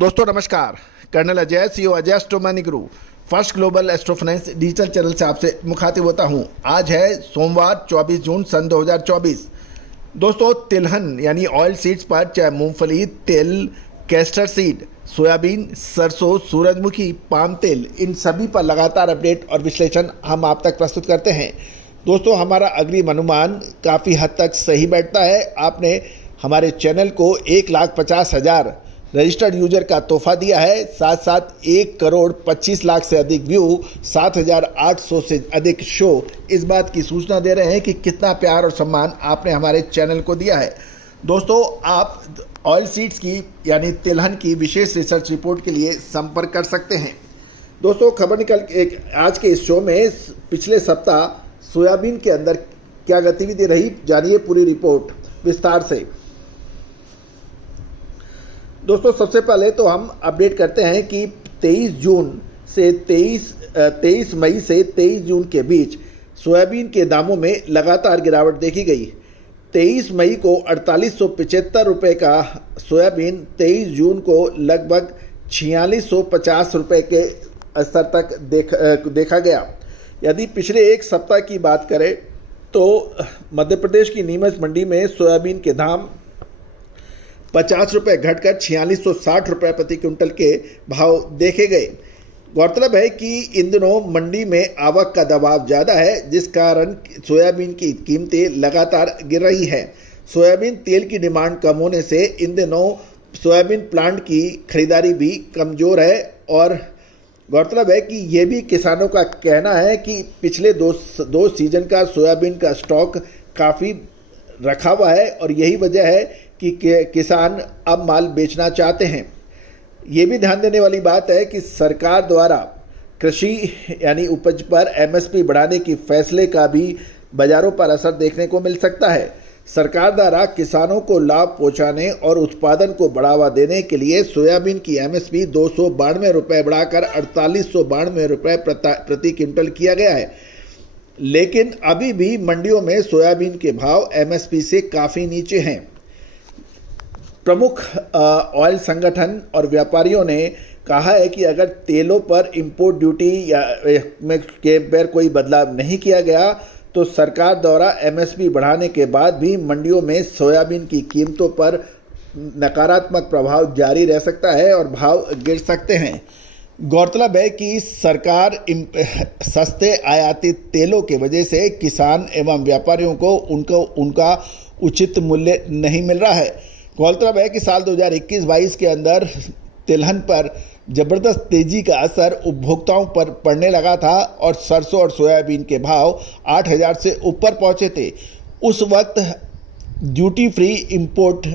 दोस्तों नमस्कार। Colonel Ajay, CEO Ajay एस्ट्रोमनी गुरु, first global एस्ट्रोफाइनेंस digital channel से आपसे मुखातिब होता हूं। आज है सोमवार 24 जून सन 2024। दोस्तों तिलहन यानी ऑयल सीड्स पर, चाहे मूंगफली, तिल, कैस्टर सीड, सोयाबीन, सरसों, सूरजमुखी, पाम तेल, इन सभी पर लगातार अपडेट और विश्लेषण हम आप तक प्रस्तुत करते हैं। दोस्तों हमारा अग्रिम अनुमान काफ़ी हद तक सही बैठता है। आपने हमारे चैनल को 1,50,000 रजिस्टर्ड यूजर का तोहफा दिया है, साथ साथ 1,25,00,000 से अधिक व्यू, 7,800 से अधिक शो इस बात की सूचना दे रहे हैं कि कितना प्यार और सम्मान आपने हमारे चैनल को दिया है। दोस्तों आप ऑयल सीड्स की यानी तिलहन की विशेष रिसर्च रिपोर्ट के लिए संपर्क कर सकते हैं। दोस्तों खबर निकल एक आज के इस शो में पिछले सप्ताह सोयाबीन के अंदर क्या गतिविधि रही, जानिए पूरी रिपोर्ट विस्तार से। दोस्तों सबसे पहले तो हम अपडेट करते हैं कि 23 मई से 23 जून के बीच सोयाबीन के दामों में लगातार गिरावट देखी गई। 23 मई को 4875 रुपये का सोयाबीन 23 जून को लगभग 4650 रुपये के स्तर तक देखा गया। यदि पिछले एक सप्ताह की बात करें तो मध्य प्रदेश की नीमच मंडी में सोयाबीन के दाम 50 रुपये घटकर 4660 रुपये प्रति क्विंटल के भाव देखे गए। गौरतलब है कि इन दिनों मंडी में आवक का दबाव ज़्यादा है, जिस कारण सोयाबीन की कीमतें लगातार गिर रही हैं। सोयाबीन तेल की डिमांड कम होने से इन दिनों सोयाबीन प्लांट की खरीदारी भी कमज़ोर है और गौरतलब है कि ये भी किसानों का कहना है कि पिछले दो सीजन का सोयाबीन का स्टॉक काफ़ी रखा हुआ है और यही वजह है कि किसान अब माल बेचना चाहते हैं। ये भी ध्यान देने वाली बात है कि सरकार द्वारा कृषि यानी उपज पर एमएसपी बढ़ाने की फैसले का भी बाजारों पर असर देखने को मिल सकता है। सरकार द्वारा किसानों को लाभ पहुंचाने और उत्पादन को बढ़ावा देने के लिए सोयाबीन की एमएसपी 292 रुपये बढ़ाकर 4892 रुपये प्रति क्विंटल किया गया है, लेकिन अभी भी मंडियों में सोयाबीन के भाव एमएसपी से काफ़ी नीचे हैं। प्रमुख ऑयल संगठन और व्यापारियों ने कहा है कि अगर तेलों पर इंपोर्ट ड्यूटी के पर कोई बदलाव नहीं किया गया तो सरकार द्वारा एमएसपी बढ़ाने के बाद भी मंडियों में सोयाबीन की कीमतों पर नकारात्मक प्रभाव जारी रह सकता है और भाव गिर सकते हैं। गौरतलब है कि सरकार सस्ते आयातित तेलों के वजह से किसान एवं व्यापारियों को उनका उचित मूल्य नहीं मिल रहा है। गौरतलब है कि साल 2021-22 के अंदर तिलहन पर ज़बरदस्त तेज़ी का असर उपभोक्ताओं पर पड़ने लगा था और सरसों और सोयाबीन के भाव 8,000 से ऊपर पहुंचे थे। उस वक्त ड्यूटी फ्री इंपोर्ट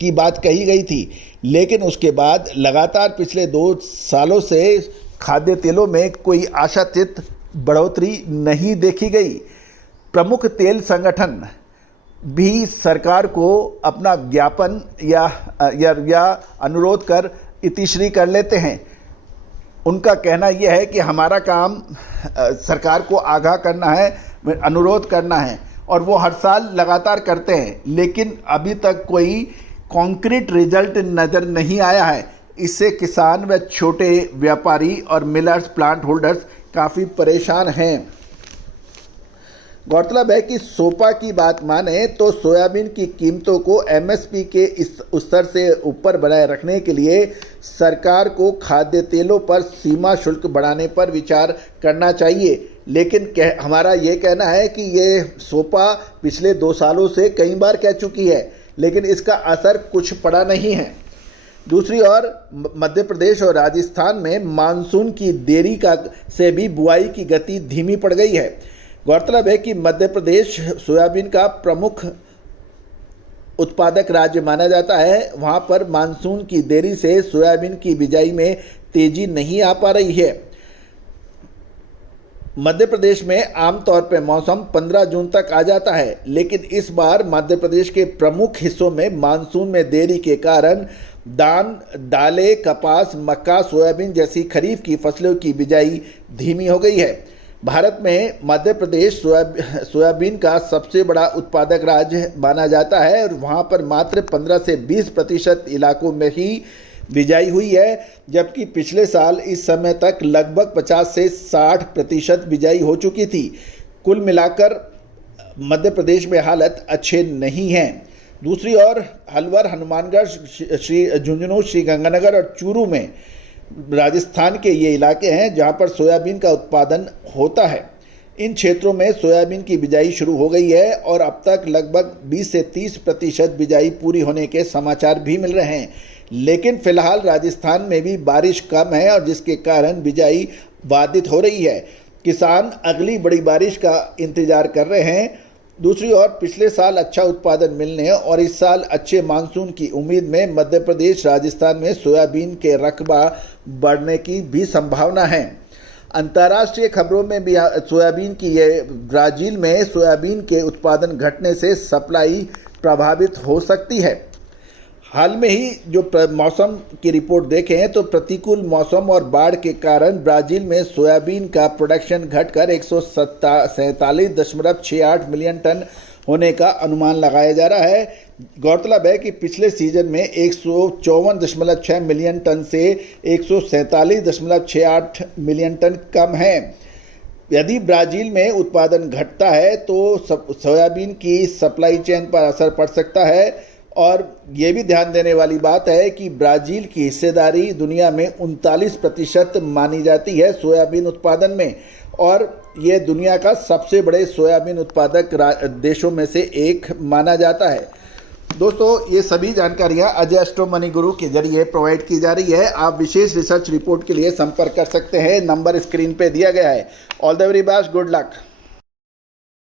की बात कही गई थी, लेकिन उसके बाद लगातार पिछले 2 सालों से खाद्य तेलों में कोई आशातीत बढ़ोतरी नहीं देखी गई। प्रमुख तेल संगठन भी सरकार को अपना ज्ञापन या अनुरोध कर इतिश्री कर लेते हैं। उनका कहना यह है कि हमारा काम सरकार को आगाह करना है, अनुरोध करना है और वो हर साल लगातार करते हैं, लेकिन अभी तक कोई कॉन्क्रीट रिजल्ट नज़र नहीं आया है। इससे किसान व छोटे व्यापारी और मिलर्स, प्लांट होल्डर्स काफ़ी परेशान हैं। गौरतलब है कि सोपा की बात माने तो सोयाबीन की कीमतों को एमएसपी के इस स्तर से ऊपर बनाए रखने के लिए सरकार को खाद्य तेलों पर सीमा शुल्क बढ़ाने पर विचार करना चाहिए, लेकिन हमारा ये कहना है कि ये सोपा पिछले 2 सालों से कई बार कह चुकी है, लेकिन इसका असर कुछ पड़ा नहीं है। दूसरी ओर मध्य प्रदेश और राजस्थान में मानसून की देरी से भी बुआई की गति धीमी पड़ गई है। गौरतलब है कि मध्य प्रदेश सोयाबीन का प्रमुख उत्पादक राज्य माना जाता है। वहां पर मानसून की देरी से सोयाबीन की बिजाई में तेजी नहीं आ पा रही है। मध्य प्रदेश में आमतौर पर मौसम 15 जून तक आ जाता है, लेकिन इस बार मध्य प्रदेश के प्रमुख हिस्सों में मानसून में देरी के कारण दालें, कपास, मक्का, सोयाबीन जैसी खरीफ की फसलों की बिजाई धीमी हो गई है। भारत में मध्य प्रदेश सोयाबीन का सबसे बड़ा उत्पादक राज्य माना जाता है और वहाँ पर मात्र 15 से 20% इलाकों में ही बिजाई हुई है, जबकि पिछले साल इस समय तक लगभग 50 से 60% बिजाई हो चुकी थी। कुल मिलाकर मध्य प्रदेश में हालत अच्छे नहीं हैं। दूसरी ओर अलवर, हनुमानगढ़, श्री झुंझुनू, श्रीगंगानगर और चूरू में राजस्थान के ये इलाके हैं जहां पर सोयाबीन का उत्पादन होता है। इन क्षेत्रों में सोयाबीन की बिजाई शुरू हो गई है और अब तक लगभग 20 से 30% बिजाई पूरी होने के समाचार भी मिल रहे हैं। लेकिन फिलहाल राजस्थान में भी बारिश कम है और जिसके कारण बिजाई बाधित हो रही है। किसान अगली बड़ी बारिश का इंतजार कर रहे हैं। दूसरी ओर पिछले साल अच्छा उत्पादन मिलने और इस साल अच्छे मानसून की उम्मीद में मध्य प्रदेश, राजस्थान में सोयाबीन के रकबा बढ़ने की भी संभावना है। अंतर्राष्ट्रीय खबरों में भी सोयाबीन की ब्राजील में सोयाबीन के उत्पादन घटने से सप्लाई प्रभावित हो सकती है। हाल में ही जो मौसम की रिपोर्ट देखें तो प्रतिकूल मौसम और बाढ़ के कारण ब्राजील में सोयाबीन का प्रोडक्शन घटकर 147.68 मिलियन टन होने का अनुमान लगाया जा रहा है। गौरतलब है कि पिछले सीजन में 154.6 मिलियन टन से 147.68 मिलियन टन कम है। यदि ब्राजील में उत्पादन घटता है तो सोयाबीन की सप्लाई चेन पर असर पड़ सकता है। और ये भी ध्यान देने वाली बात है कि ब्राजील की हिस्सेदारी दुनिया में 39% मानी जाती है सोयाबीन उत्पादन में, और ये दुनिया का सबसे बड़े सोयाबीन उत्पादक देशों में से एक माना जाता है। दोस्तों, ये सभी जानकारियां अजय एस्ट्रो मनी गुरु के जरिए प्रोवाइड की जा रही है। आप विशेष रिसर्च रिपोर्ट के लिए संपर्क कर सकते हैं, नंबर स्क्रीन पे दिया गया है। All the very best, good luck.